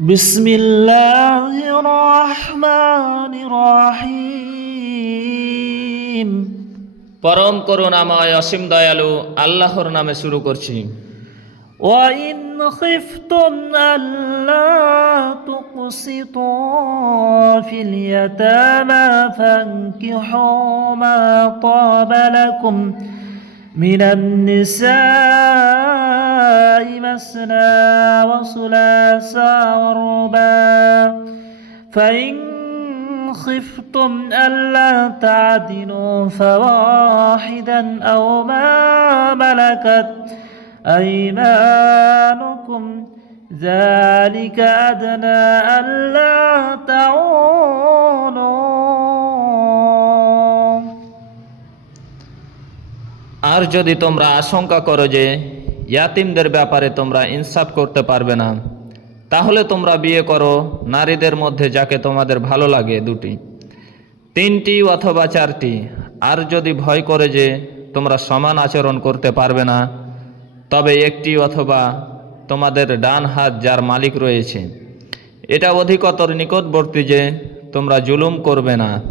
বিসমিল্লাহির রহমানির রহিম। পরম করুণাময় অসীম দয়ালু আল্লাহর নামে শুরু করছি। وَإِنْ خِفْتُمْ أَلَّا تُقْسِطُوا فِي الْيَتَامَى فَانكِحُوا مَا طَابَ لَكُمْ مِنَ النِّسَاءِ مَثْنَى وَثُلَاثَ وَرُبَاعَ فَإِنْ خِفْتُمْ أَلَّا تَعْدِلُوا فَوَاحِدًا أَوْ مَا مَلَكَتْ أيمانكم ذلك أدنى ألا تعولوا। আর যদি তোমরা আশঙ্কা করো যে ইয়াতিমদের ব্যাপারে তোমরা ইনসাফ করতে পারবে না, তাহলে তোমরা বিয়ে করো নারীদের মধ্যে যাকে তোমাদের ভালো লাগে, দুটি, তিনটি অথবা চারটি। আর যদি ভয় করে যে তোমরা সমান আচরণ করতে পারবে না, তবে একটি অথবা তোমাদের ডান হাত যার মালিক রয়েছে। এটা অধিকতর নিকটবর্তী যে তোমরা জুলুম করবে না।